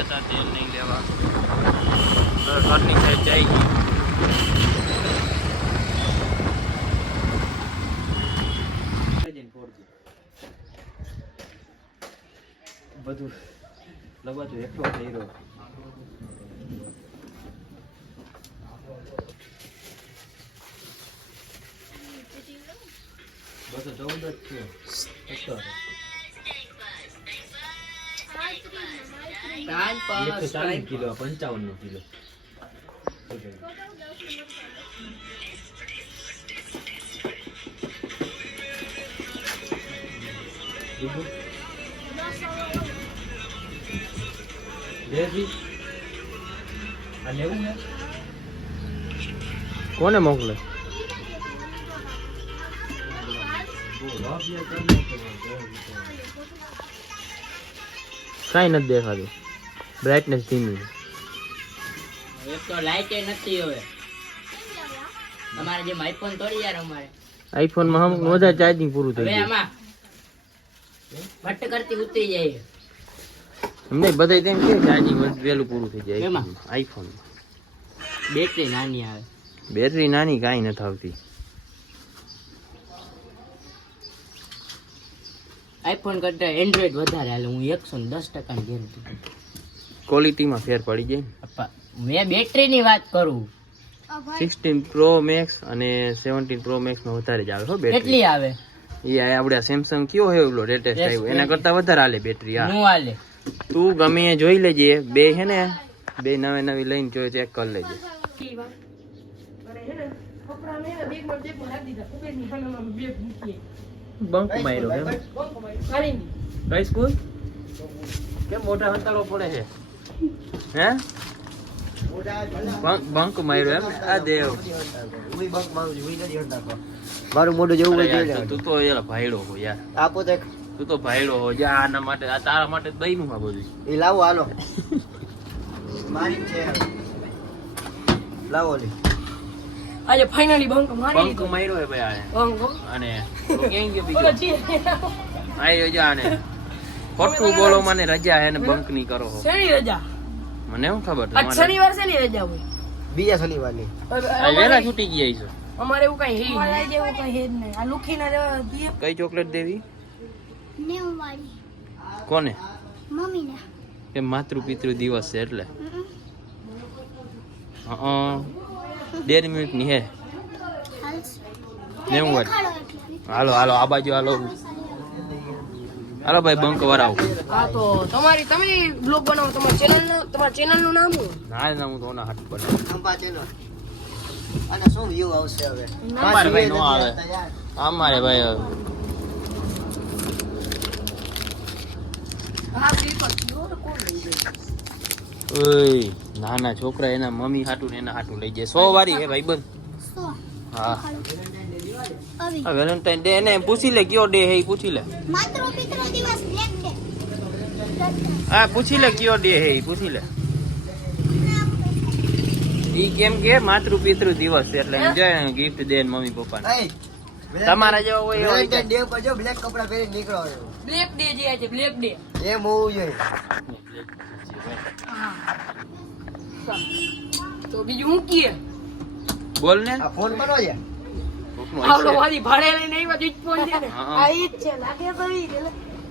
ગયા હતા તેલ નહીં લેવા. ઘરની સાઈડ જાય ગઈ. બધું લબાજો એકલો થઈ રહ્યો. બધું 14 જ છે. 40 કિલો 55 કિલો. કોને મોકલે? કઈ નથી દેખાતું. બ્રાઇટનેસ ધીમી. એક તો લાઈટ નથી હવે. તમારે જેમ આઈફોન તોડી યાર અમારે. આઈફોન માં હમ વધારે ચાર્જિંગ પૂરું થઈ હવે ગયું. આમાં ફટ કરતી ઉતરી જાય. અમને બધાય તેમ કે ચાર્જિંગ વહેલું પૂરું થઈ જાય એમાં? આઈફોન. બેટરી નાની આવે. બેટરી નાની કાંઈ નથી આવતી. આઈફોન કરતા એન્ડ્રોઈડ વધારે હાલે. હું 110% ની ગેરંટી. ક્વોલિટીમાં ફેર પડી જાય ને. અપ્પા મેં બેટરીની વાત કરું. 16 પ્રો મેક્સ અને 17 પ્રો મેક્સ માં વધારે જ આવે હો બેટરી. કેટલી આવે? એ આપણે સેમસંગ કયો હે ઓલો લેટેસ્ટ આવ્યો એના કરતા વધારે હાલે બેટરી. હા નું હાલે. તું ગમે એ જોઈ લેજે. બે હે ને બે નવી લઈને જોઈ ચેક કરી લેજે. બંક માર્યો એમ. કઈ સ્કૂલ કેમ મોટા હંતાળો પડે છે હે? બંક માર્યો એમ. આ દેવ મારું મોઢું જેવું હોય તું તો યાર ભાઈડો હો યાર. આપો તો તું તો ભાઈડો હો જા. આના માટે આ તારા માટે દઈનું આ બધું. એ લાવો હાલો મારી છે લાવો લે આજે ફાઇનલી બંક મારી બંક માર્યો હે ભાઈ બંક આને. તો કેમ કે બીજો આયો જા આને ખોટું બોલો મને રજા હે ને બંક ની કરો હો. શેની રજા? મને શું ખબર આજ શનિવાર છે ને રજા હોય. બીજા શનિવારની આ વેલા છૂટી ગયા છો. અમારે એવું કઈ હે નહીં. જેવું કઈ હે જ નહીં. આ લુખીના દીએ કઈ ચોકલેટ દેવી? નેવવાળી કોને? મમ્મીને. કે માતૃ પિતૃ દિવસ છે એટલે. હા 1.5 મિનિટ ની હે. નેવું વાર. હાલો હાલો આ બાજુ હાલો. હાલો ભાઈ બંક વરાવ. હા તો તમે બ્લોગ બનાવો. તમારા ચેનલ નું નામ શું? ના ના હું તો ઓના હાથ બનાવું. અંબા ચેનલ અને શું વ્યૂ આવશે હવે? અમારે ભાઈ નો આવે. અમારે ભાઈ હા બિલકુલ. કોણ લઈ જાય? ઓય નાના છોકરા એના મમ્મી હાટું ને એના હાટું લઈ જાય. 100 વારી હે ભાઈ બંધ. હા આ વેલેન્ટાઇન ડે એને પૂછી લે કયો ડે હે ઈ પૂછી લે. માતૃ પિતૃ દિવસ બ્લેક ડે. હા પૂછી લે કયો ડે હે ઈ પૂછી લે. ઈ કેમ કે માતૃ પિતૃ દિવસ છે એટલે એમ જાય ગિફ્ટ દે મમ્મી પપ્પાને. તમારા જેવો હોય એવો વેલેન્ટાઇન ડે પર જો બ્લેક કપડા પહેરીને નીકળો બ્લેક ડે જે છે બ્લેક ડે. એમ હોવું જોઈએ. તો બીજું હું કીએ? બોલ ને. આ ફોન કરો છે કોકનો આવડો હશે. વાળી ભાડે લઈને આવ્યા તો ઈ જ ફોન છે ને. હા. આ ઈ જ છે લાગે તો ઈ જ.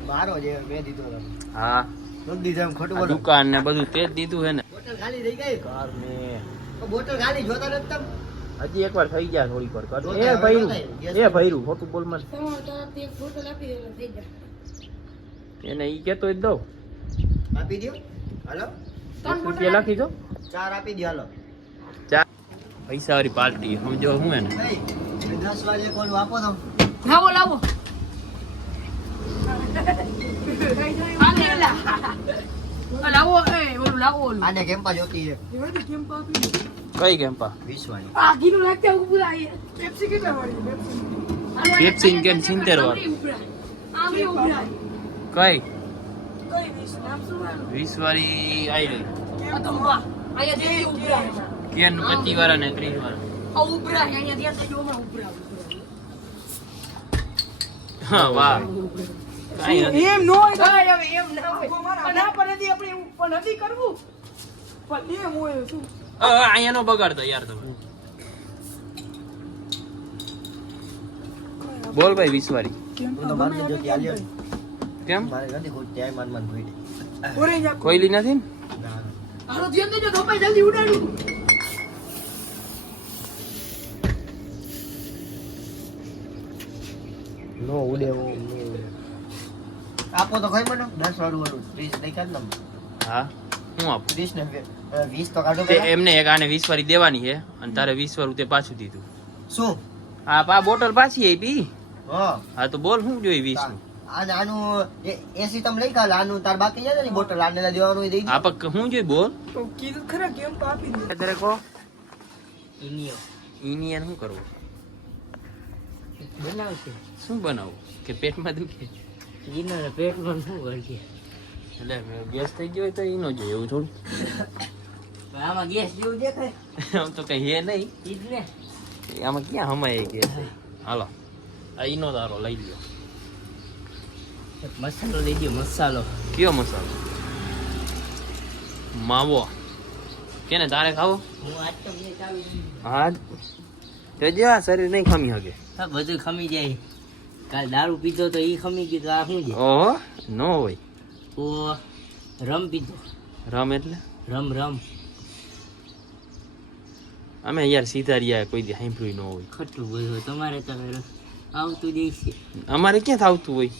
મારો છે મેં દીધો હતો હા નથી દીધો એમ ખોટું આ બોલો. દુકાન ને બધું તે જ દીધું હે ને. બોટલ ખાલી થઈ ગઈ કાર ને બોટલ ખાલી જોતા નથી તમે. હજી એકવાર થઈ ગયા થોડી પર કર. જોતા એ ભૈરું જોતા. એ ભૈરું ખોટું બોલ મને. તમારો તરફથી એક ફોટો આપી દેલો થઈ જાય. એને ઈ કેતો જ દઉં. આપી દો હાલો 1 રૂપિયા લખી દો. 4 આપી દો હાલો. પૈસા વાળી પાર્ટી સમજો હું એને. નહીં 10 વાગે કોલ આપો તો લાવો લાવો. લાવો એ ઓલું લાવો ઓલું. આને કેમ્પા જોતી છે કઈ કેમ્પા? 20 વાળી આ ઘીનું લાગતા ઉપર આવીએ. પેપ્સી કેટલા વાળી? પેપ્સી કેમ 70 વાર? આમરી ઉપર કઈ કઈ વીસ નામ શું આનું? 20 વાળી આઈ રહી. આ તો ઉભા. અહીંયા દેવી ઉભરા. કેન 25 વાળા ને 30 વાળા. આ ઉભરા અહીંયા ત્યાં તો જો હમણાં ઉભરા. હા વાહ કાંઈ નથી. એમ નો હોય કાંઈ હવે એમ ના હોય પણ ના પણ નથી આપણે એવું પણ નથી કરવું પણ એમ હોય શું અહીંયા નો બગાડતો યાર તમે. બોલ ભાઈ વિશ્વારી. કેમ હું તો મારી જોતી આલ્યો ને. કેમ મારે નથી કોઈ ત્યાંય માન ભૂઈ ઓરે જા કોઈલી નથી ને? હાલો ધ્યાન દેજો ધોપાઈ જલ્દી ઉડાડું નો ઉડે આપો તો કઈ મને 10 વાળું 30 નહીં કાઢ ને હા હું આપું 30 ને 20 તો કાઢો તે પેલા. એમને એક આને 20 વાળી દેવાની છે અને તારે 20 વાળું તે પાછું દીધું. શું હા પા બોટલ પાછી આપી. હા હા તો બોલ શું જોઈ 20 નું? આનું 80 તમે લઈ ખાલ આનું તાર બાકી છે ને બોટલ આને દેવાનું હોય દઈ દે. આ પક શું જોઈ બોલ તો કીધું ખરા કેમ તો આપી દે તારે કહો ઇનિયો ઈની શું કરવું? બનાવશે શું બનાવું કે પેટમાં દુખે? ઈનો ને પેટમાં શું વળગે એટલે ગેસ થઈ ગયો હોય તો ઈનો જોઈએ એવું થોડું. આમાં ગેસ જેવું દેખાય આમ તો કઈ હે નહીં. ઈ જ ને આમાં ક્યાં હમાય ગેસ? હાલો આ ઈનો તારો લઈ લ્યો. એક મસાલો લઈ ગયો મસાલો કયો મસાલો? માવો કેને તારે ખાવો? હું આજ તો મેં ચાલુ હા તો જે આ શરીર નહીં ખમી શકે. હા બધું ખમી જાય કાલ દારૂ પીધો તો ઈ ખમી ગયું તો આ શું છે ઓહો નો હોય. ઓ રમ પીધો રમ એટલે રમ અમે યાર સીધા રહ્યા કોઈ દી સાંભળ્યું ન હોય. ખટું બધું તમારે તો હવે આવતું જઈશે અમારે ક્યાં થાવતું હોય?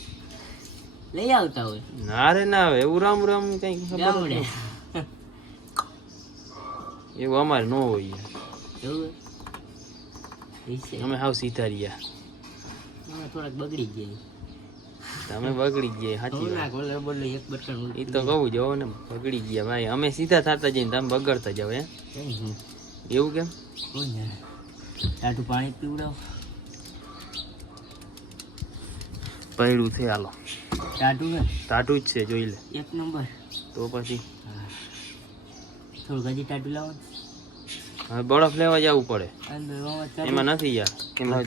લઈ આવતા હોય ના રે ના આવે એવું રામ રામ કઈ ખબર જ ગામડે નહીં. એવું અમારે ન હોય યાર. એવું હશે. અમે હાવ સીધા રહ્યા. અમે થોડાક બગડી ગયા તમે બગડી ગયા સાચી હું વાત. ના કોલર બોલો એક બટન એ તો કહું જોવો ને બગડી ગયા ભાઈ. અમે સીધા થતા જઈને તમે બગડતા જાવ હે એવું કેમ? ટાટું પાણી પીવડાવ પડ્યું છે હાલો. ટાટું ને ટાટું જ છે જોઈ લે એક નંબર તો પછી થોડુંક હજી ટાટું લાવો ને. હવે બરફ લેવા જવું પડે. અંદર વાવા ચાલુ. એમાં નથી યાર એમાં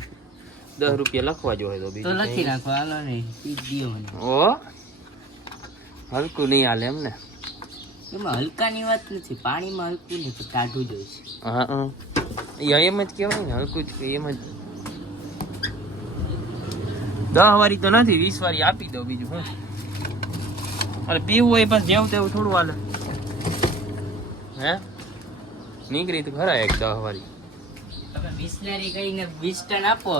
10 રૂપિયા લખવા જોઈએ તો તો બીજું લખી કંઈ. નાખો હાલો ને ઈ જ દ્યો મને ઓ હલકું નહીં હાલે એમ ને? એમાં હલકાની વાત નથી પાણીમાં હલકું નહીં તો ટાટું જ હોય છે હા હા એમ જ કહેવાય ને હલકું જ કે એમ જ. 10 વાળી તો નથી 20 વાળી આપી દો બીજું હું. અરે પીવું હોય બસ જેવું તેવું થોડું હાલે હે નીકળી તો ખરા એક 10 વાળી. તમે બિસ્લેરી કહીને 20 ટન આપો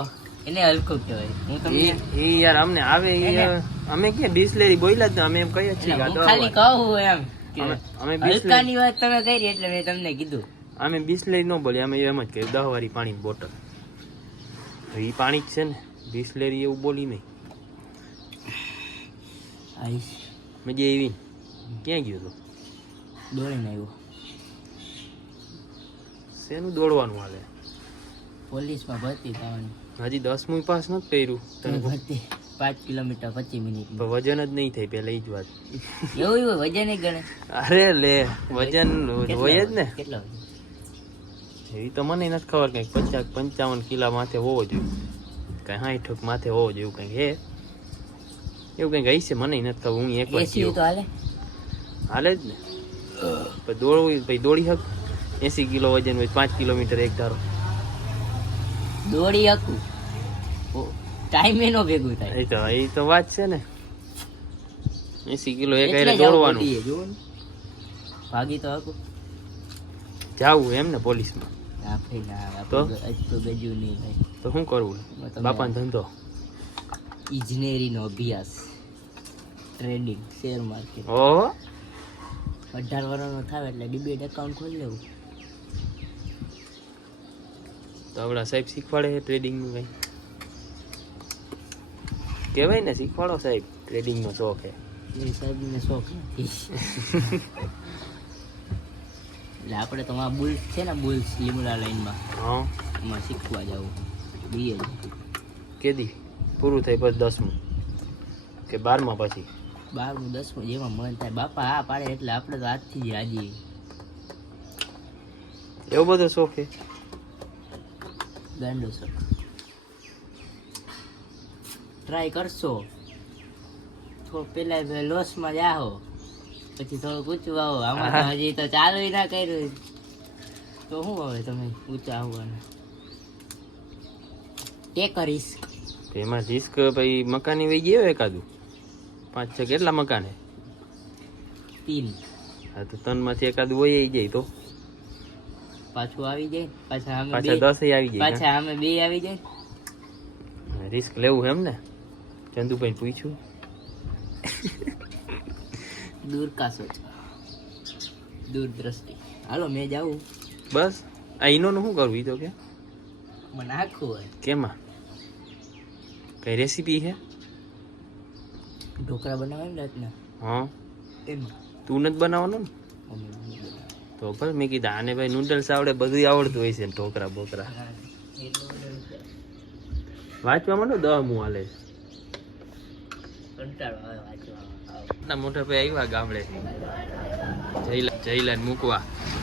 એને હલકું કહેવાય હું તમને એ યાર અમને આવે ઈ અમે કે બિસ્લેરી બોલ્યા જ ને અમે એમ કહીએ છીએ કે આ હું 10 ખાલી વાળી. કહું એમ કે અમે બિસ્લેરી હલકાની વાત તમે કરી એટલે મેં તમને કીધું અમે બિસ્લેરી ન બોલીએ અમે એમ જ કહીએ 10 વાળી પાણી બોટલ. એ પાણી જ છે ને બિસ્લેરી એવું બોલી નહીં. આઈશ મજા એવી ક્યાં ગયો તો? દોડીને આવ્યો શેનું દોડવાનું હાલે? પોલીસમાં ભરતી થવાની હજી 10મું પાસ નથી કર્યું તને ભરતી 5 કિલોમીટર 25 મિનિટ તો વજન જ નહીં થાય પેલા એ જ વાત. એવું હોય વજન ય ગણે અરે લે વજન હોય જ ને. કેટલો એ તો મને નથી ખબર કંઈક 50-55 કિલા માથે હોવો જોઈએ કઈ 60 માથે હોવો જોઈએ એવું કંઈક હે એવું કંઈક હશે મને નથી ખબર. હું એક વાર એસી ગયો. તો હાલે હાલે જ ને પછી દોડવું પછી દોડી શક 80 કિલો વજન હોય 5 કિલોમીટર એક ધારો દોડી શકું ટાઈમે નો ભેગું થાય એ તો વાત છે ને 80 કિલો એક એટલે હારે જ આવું દોડવાનું બોલીએ, જુઓ ને. ભાગી તો શકું જાવું એમ ને પોલીસમાં આપણે ના તો? આપણે તો ગજુ નહીં ભાઈ તો શું કરવું એમાં તમે બાપાનો ધંધો ઇજનેરીનો અભ્યાસ ટ્રેડિંગ શેર માર્કેટ ઓહો 18 વર્ષનો થાય એટલે ડિબેટ એકાઉન્ટ ખોલી લેવું તો આપણા સાહેબ શીખવાડે છે ટ્રેડિંગનું કંઈ કહેવાય ને શીખવાડો સાહેબ ટ્રેડિંગનો શોખ છે એ સાહેબને શોખ નથી એટલે આપણે તો આ બુલ્સ છે ને બુલ્સ લીમડા લાઈનમાં હા એમાં શીખવા જવું બીએ કેદી પૂરું થાય પછી 10મું કે 12મા પછી 12મું 10મું જેમાં મન થાય બાપા હા પાડે એટલે આપણે તો આજથી જ હાજી એવો બધો શોખ છે ગાંડો શોખ ટ્રાય કરશો થોડું પેલા લોસમાં જાઓ પછી થોડુંક ઊંચું આવો આમાં તો હજી તો ચાલુ ના કર્યું તો શું હવે તમે ઊંચા આવવાના ટેક અ રિસ્ક તો એમાં રિસ્ક ભાઈ મકાની વહી ગયો એકાદું 5-6 કેટલા મકાન હે 3 હા તો 3 માંથી એકાદું વહી જાય તો પાછું આવી જાય પાછા અમે પાછા 10 આવી જાય પાછા અમે 2 આવી જાય રિસ્ક લેવું એમ ને ચંદુભાઈ પૂછ્યું દૂર કા સોચ દૂરદ્રષ્ટિ હાલો મેં જાઉં બસ આ ઈનોનું શું કરવું ઈ તો કે મને આખું હોય કેમાં કઈ રેસીપી છે ઢોકળા બનાવવા રાતના હા એમાં તું નથી બનાવવાનો ને તો ભલે મેં કીધું આને ભાઈ નૂડલ્સ આવડે બધું આવડતું હોય છે ને ઢોકરા બોકરા વાંચવા માંડો 10 મું હાલે કંટાળો આવે વાંચવામાં ના મોટા ભાઈ આવ્યા ગામડે જઈલા મૂકવા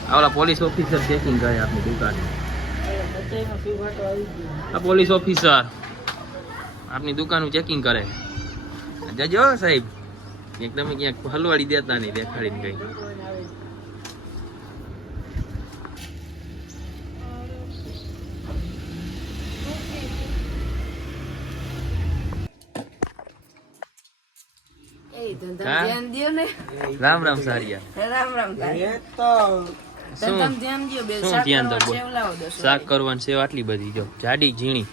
આવલા પોલીસ ઓફિસર ચેકિંગ કરે આપની દુકાન આ પોલીસ ઓફિસર આપની દુકાનનું ચેકિંગ કરે જજો સાહેબ એકદમ ક્યાંક હલવાડી દેતા નહીં દેખાડીને કઈ રામ રામ સારિયા શું ધ્યાન દો શાક કરવાનું છે આટલી બધી જો જાડી ઝીણી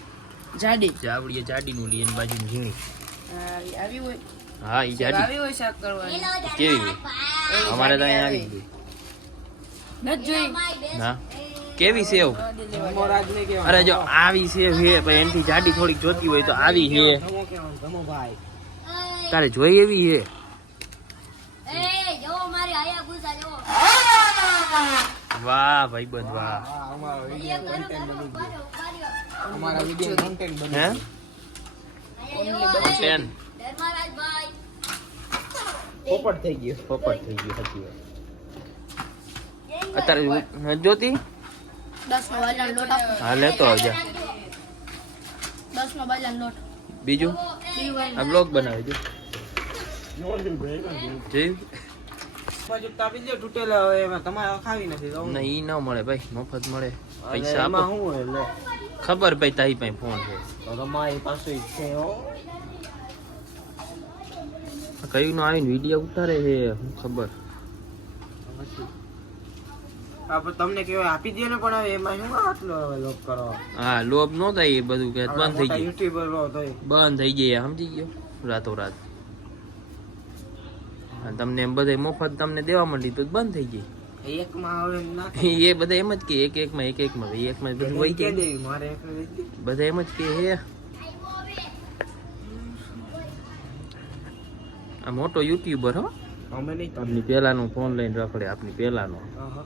જાડી જાવડીએ જાડીનું લઈએ બાજુ ઝીણી આવી હોય હા ઈ જાડી આવી હોય શાક કરવાની કેવી હોય અમારે તો અહીંયા આવી ગઈ નથી જોઈ ના કેવી સેવ અરે જો આવી સેવ છે ભાઈ એનથી જાડી થોડીક જોતી હોય તો આવી છે તારે જોઈ એવી છે વાહ ભાઈબંધ વાહ હે Content. પોપટ થઈ ગયો સાચી વાત અત્યારે નથી જોતી 10 નો બાજરાનો લોટ આપો. હા લેતો આવજા 10 નો બાજરાનો લોટ. બીજું આ બ્લોગ બનાવી દો બાજુ તાપી દે તૂટેલા હોય એમાં તમારે ખાવી નથી તો ના ઈ ન મળે ભાઈ મફત મળે પૈસા એમાં આપો શું હોય લે ખબર ભાઈ તારી પાસે ફોન છે તો તમારી પાસે છે હો કયું નો આવીને વિડીયો ઉતારે છે હું ખબર આપણે તમને કેવાય આપી દે ને પણ હવે એમાં શું આટલો હવે લોક કરો હા લોભ નો થાય એ બધું કે બંધ થઈ ગયું યુટ્યુબર નો થાય બંધ થઈ જાય સમજી ગયો રાતો રાત તમને એમ બધા મફત તમને દેવા માંડી તો બંધ થઈ જાય એક માં હવે ના એ બધા એમ જ કે એક માં બધું વહી જાય દેવી મારે એક બધા એમ જ કે હે આ મોટો યુટ્યુબર હો અમે નહીં આપની પેલાનો ફોન લઈને રખડે આપની પેલાનો હા